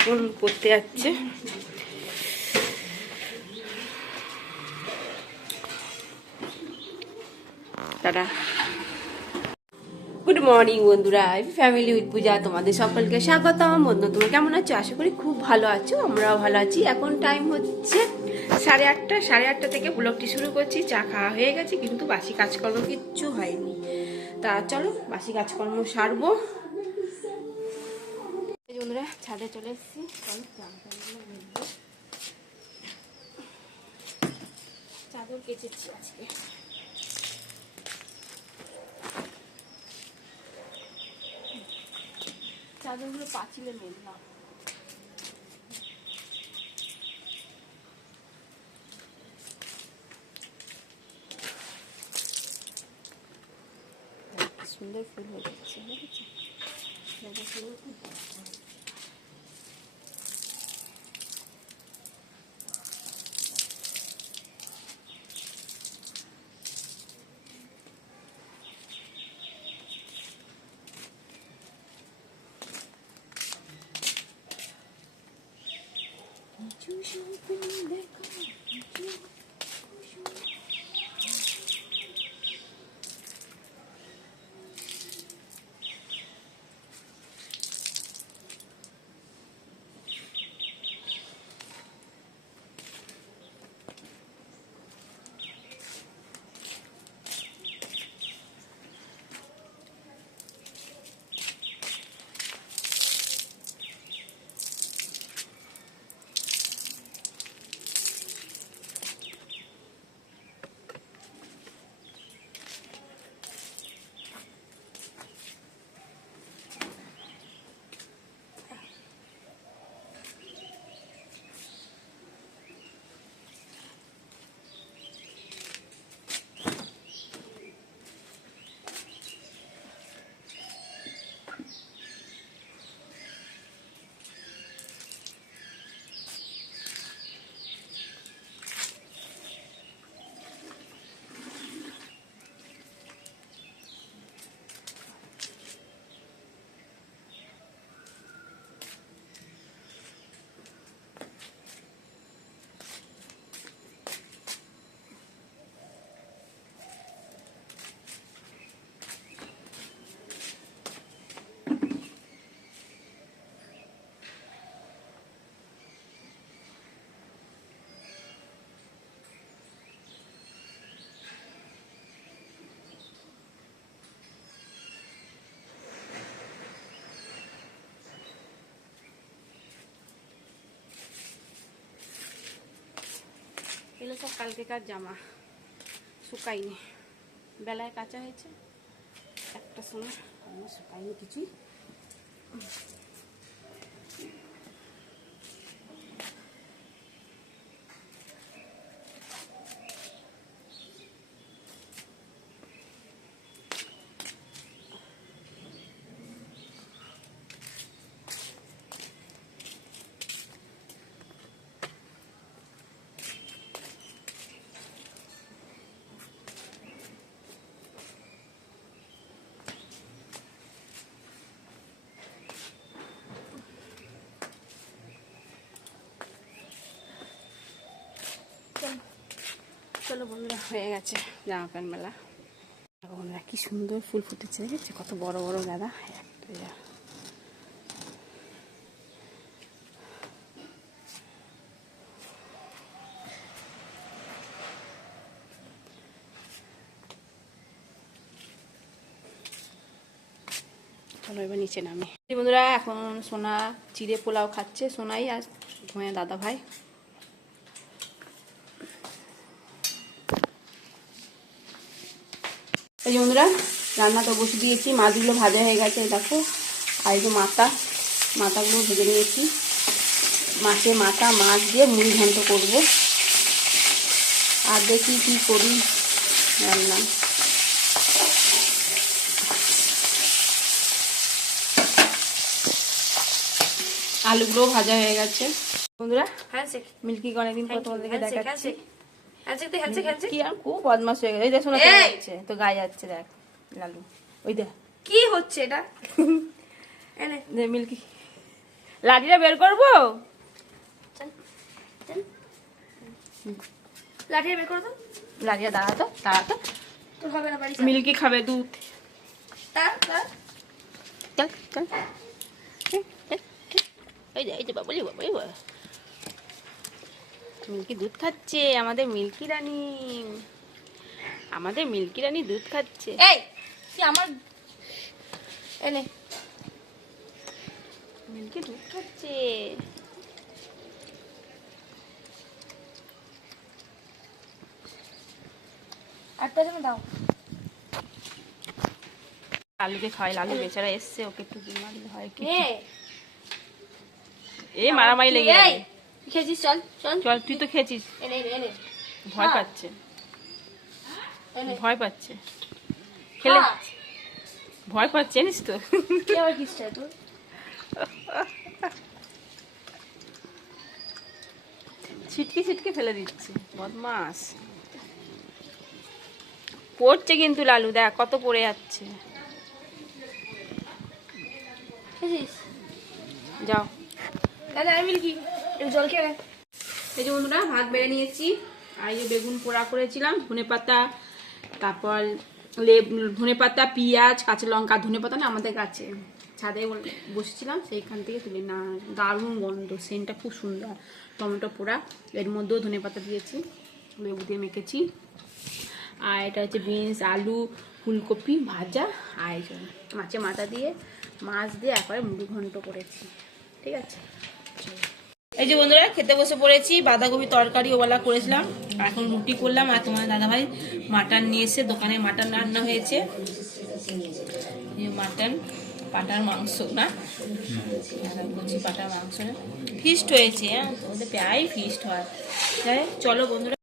এখন পড়তে যাচ্ছে। টাটা। গুড মর্নিং বন্ধুরা, ফ্যামিলি উইথ পূজা তোমাদের সকলকে স্বাগতম। বন্ধু তোমরা কেমন আছো? আশা করি খুব ভালো আছো, আমরাও ভালো আছি। এখন টাইম হচ্ছে 8:30। 8:30 থেকে ব্লগটি শুরু করছি। চা খাওয়া হয়ে গেছে, কিন্তু বাসি কাজকর্ম কিচ্ছু হয়নি। তা চলো বাসি কাজকর্ম সারবো। বন্ধুরা ছাদে চলে এসেছি, চাদর কেচেছি আজকে। চাদরগুলো পাঁচিলে মেললাম। সুন্দর ফুল হয়ে যাচ্ছে, এগুলো সব কালকেকার জামা, শুকাইনি। বেলায় কাঁচা হয়েছে, একটা সময় শুকাইনি কিছুই। চলো বন্ধুরা, হয়ে গেছে জামা প্যান্ট মেলা। বন্ধুরা কি সুন্দর ফুল ফুটেছে, দেখেছে কত বড় বড় গাঁদা। চলো এবার নিচে নামি। বন্ধুরা এখন সোনা চিড়ে পোলাও খাচ্ছে, সোনাই আর ঘুমিয়ে দাদা ভাই। এই বন্ধুরা রান্না তো বসে দিয়েছি, মাছগুলো ভাজা হয়ে গেছে দেখো। আর এই যে মাথাগুলো ভেজে নিয়েছি। মাছের মাথা মাছ দিয়ে মুড়ি ঘন্ট করবো। আর দেখি কি করি রান্না। আলুগুলো ভাজা হয়ে গেছে বন্ধুরা। মিল্কি অনেকদিন পর তোমাদেরকে দেখাচ্ছি। কি আর খুব বদমাশ হয়ে গেছে। এই দেখো যাচ্ছে তো গায়ে যাচ্ছে, দেখ লালু। ওই দেখ কি হচ্ছে এটা। মিল্কি লাঠিটা বের করবো? লাঠিটা বের করে দাও। লাঠিটা দাঁড়াতো দাঁড়াতো। তোর হবে না বাড়ি। মিল্কি খাবে দুধ। তার চল চল। এই যে বাবলি বাবলি বাবা, মিল্কি দুধ খাচ্ছে। আমাদের মিল্কি রানী, আমাদের মিল্কি রানী দুধ খাচ্ছে। এই তুই আমার এনে মিল্কি দুধ খাচ্ছে। আটটা জন্য দাও। লালুকে খাওয়াই, লালু বেচারা এসছে, ওকে একটু দিন মারলে হয় কি। নে এ মারামারি লেগে এই যাবে। খেয়েছিস? চল চল চল, তুই তো খেয়েছিস। এনে এনে এনে ভয় খা। পাচ্ছে, এনে ভয় পাচ্ছে, খেলে খা। ভয় পাচ্ছে, জানিস তো। কি আবার কিস চাই তোর? ছিটকে ছিটকে ফেলে দিচ্ছে, বদমাস। পড়ছে কিন্তু লালু, দেখ কত পড়ে যাচ্ছে। খেয়েছিস? যাও। দাদা আমি মিল্কি একটু জল খেয়ে নে। এই যে বন্ধুরা, ভাত বেড়ে নিয়েছি। আর এই যে বেগুন পোড়া করেছিলাম, ধনেপাতা, তারপর ধনেপাতা, পেঁয়াজ, কাঁচা লঙ্কা। ধনেপাতা না আমাদের গাছে, ছাদে বসেছিলাম, সেইখান থেকে তুলে না, দারুণ গন্ধ, সেন্টটা খুব সুন্দর। টমেটো পোড়া, এর মধ্যেও ধনেপাতা দিয়েছি, লেবু দিয়ে মেখেছি। আর এটা হচ্ছে বিনস, আলু, ফুলকপি ভাজা। আর এই যে মাছের মাথা দিয়ে, মাছ দিয়ে একবারে মুড়ি ঘন্ট করেছি। ঠিক আছে, এই যে বন্ধুরা খেতে বসে পড়েছি। বাঁধাকপি তরকারি ওবেলা করেছিলাম, এখন রুটি করলাম। আর তোমার দাদাভাই মাটন নিয়ে এসে, দোকানে মাটন রান্না হয়েছে। মাটন, পাটার মাংস না, বলছি পাটার মাংস না, ফিস্ট হয়েছে। হ্যাঁ, ওদের প্রায় ফিস্ট হয়। চলো বন্ধুরা।